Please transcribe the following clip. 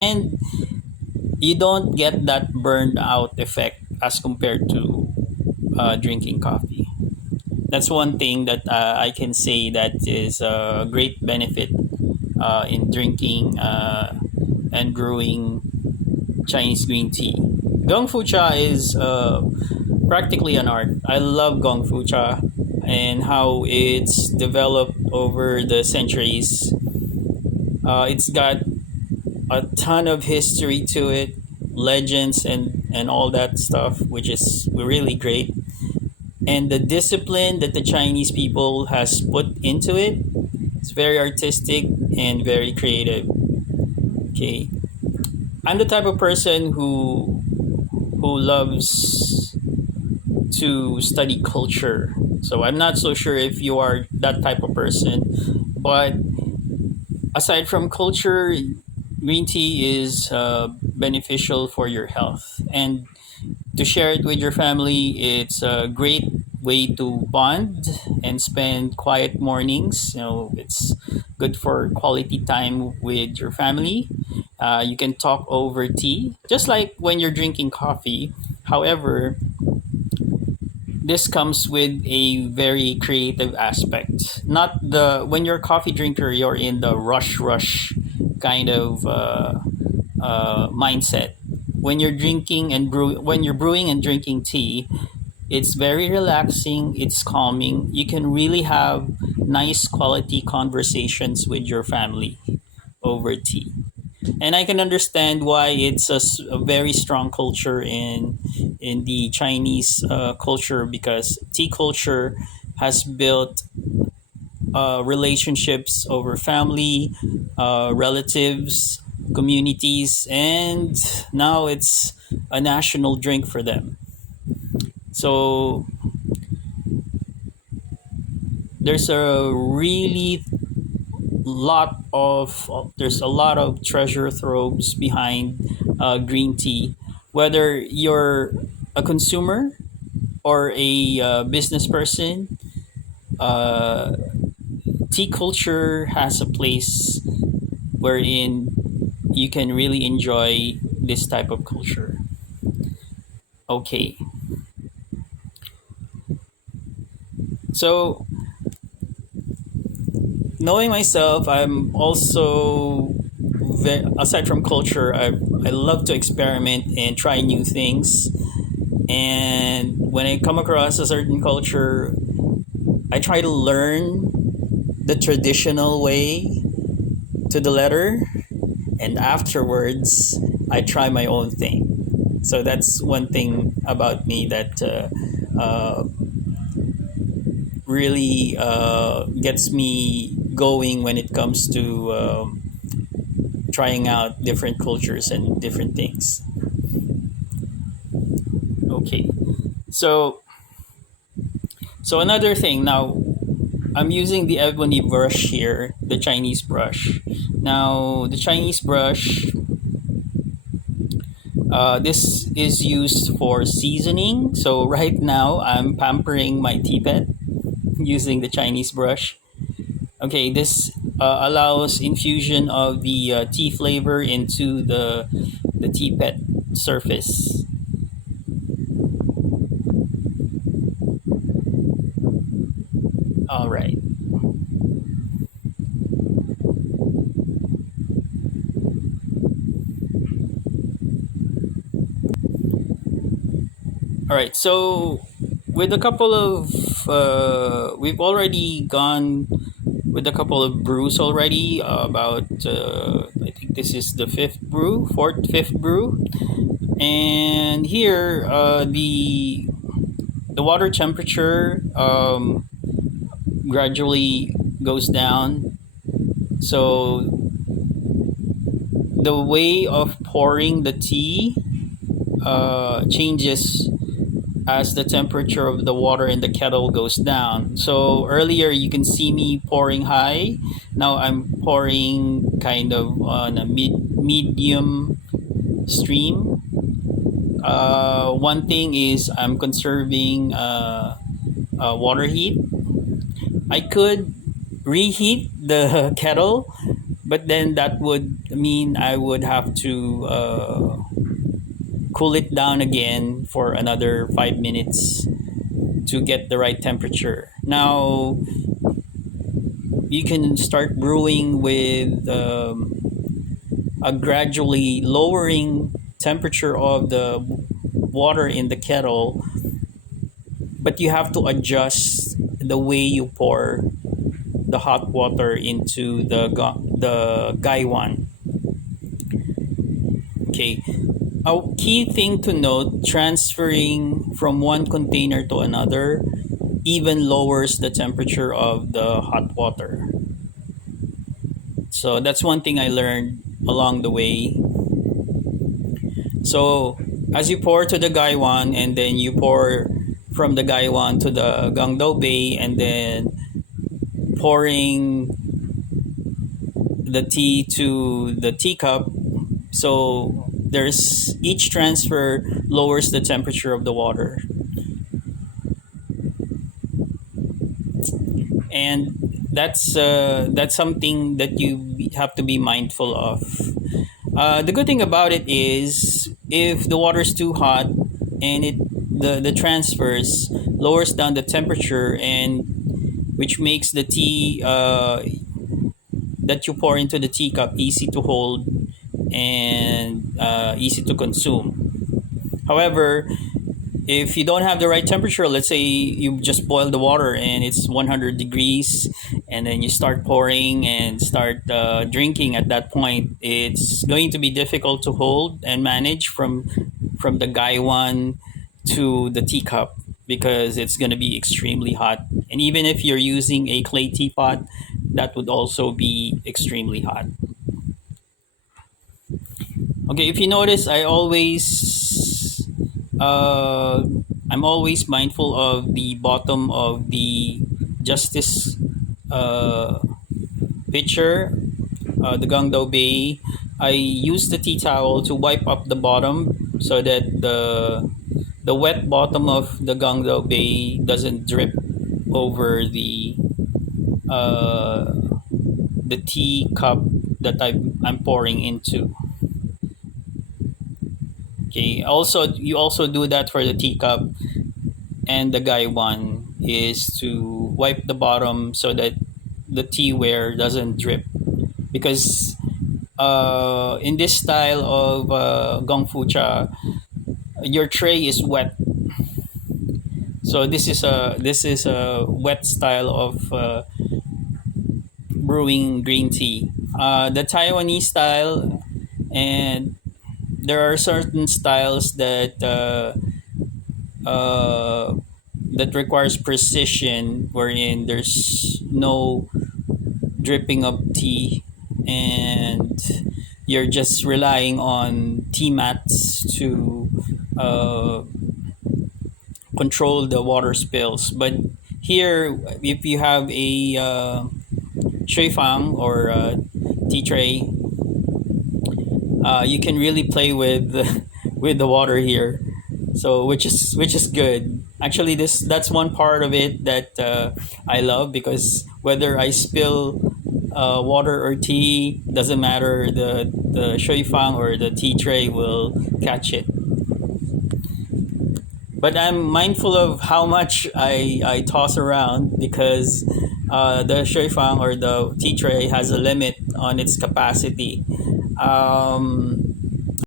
and you don't get that burned out effect as compared to drinking coffee. That's one thing that I can say that is a great benefit in drinking and brewing Chinese green tea. Gongfucha is practically an art. I love Gongfucha and how it's developed over the centuries. It's got a ton of history to it, legends and all that stuff, which is really great. And the discipline that the Chinese people has put into it, it's very artistic and very creative. Okay, I'm the type of person who loves to study culture. So I'm not so sure if you are that type of person, but aside from culture, green tea is beneficial for your health. And to share it with your family, it's a great way to bond and spend quiet mornings. It's good for quality time with your family. You can talk over tea, just like when you're drinking coffee. However, this comes with a very creative aspect. Not the when you're a coffee drinker, you're in the rush kind of mindset. When you're drinking and when you're brewing and drinking tea, it's very relaxing. It's calming. You can really have nice quality conversations with your family over tea. And I can understand why it's a very strong culture in the Chinese culture, because tea culture has built relationships over family, relatives, communities, and now it's a national drink for them. So there's a really there's a lot of treasure troves behind green tea, whether you're a consumer or a business person. uh, Tea culture has a place wherein you can really enjoy this type of culture. Okay, so knowing myself, I'm also aside from culture, I love to experiment and try new things. And when I come across a certain culture, I try to learn the traditional way to the letter, and afterwards, I try my own thing. So that's one thing about me that really gets me going when it comes to trying out different cultures and different things. Okay, so another thing now, I'm using the ebony brush here, the Chinese brush. Now, the Chinese brush, this is used for seasoning. So right now, I'm pampering my tea pet using the Chinese brush. Okay, this allows infusion of the tea flavor into the tea pet surface. All right. All right. So with a couple of we've already gone with a couple of brews already. About I think this is the fifth brew, and here the water temperature gradually goes down. So the way of pouring the tea changes as the temperature of the water in the kettle goes down. So earlier you can see me pouring high. Now I'm pouring kind of on a medium stream. One thing is I'm conserving water heat. I could reheat the kettle, but then that would mean I would have to cool it down again for another 5 minutes to get the right temperature. Now, you can start brewing with a gradually lowering temperature of the water in the kettle, but you have to adjust the way you pour the hot water into the gaiwan. Okay. A key thing to note: transferring from one container to another even lowers the temperature of the hot water. So that's one thing I learned along the way. So as you pour to the gaiwan, and then you pour from the gaiwan to the gangdao bay, and then pouring the tea to the teacup. So there's each transfer lowers the temperature of the water, and that's something that you have to be mindful of. The good thing about it is if the water's too hot and the transfers lowers down the temperature, and which makes the tea that you pour into the teacup easy to hold and easy to consume. However, if you don't have the right temperature, let's say you just boil the water and it's 100 degrees, and then you start pouring and start drinking at that point, it's going to be difficult to hold and manage from the gaiwan to the teacup, because it's going to be extremely hot. And even if you're using a clay teapot, that would also be extremely hot. Okay, if you notice, I'm always mindful of the bottom of the justice uh, pitcher, the gangdao bay. I use the tea towel to wipe up the bottom so that the wet bottom of the gangdao bay doesn't drip over uh, the tea cup that I'm pouring into. Okay. Also, you also do that for the teacup, and the guy one is to wipe the bottom so that the teaware doesn't drip, because in this style of Gongfucha, your tray is wet. So this is a wet style of brewing green tea. The Taiwanese style, and there are certain styles that requires precision, wherein there's no dripping of tea, and you're just relying on tea mats to uh, control the water spills. But here, if you have a shui fang or tea tray, you can really play with with the water here, so which is good. Actually, that's one part of it that I love, because whether I spill water or tea, doesn't matter, the shui fang or the tea tray will catch it. But I'm mindful of how much I toss around, because the shui fang or the tea tray has a limit on its capacity.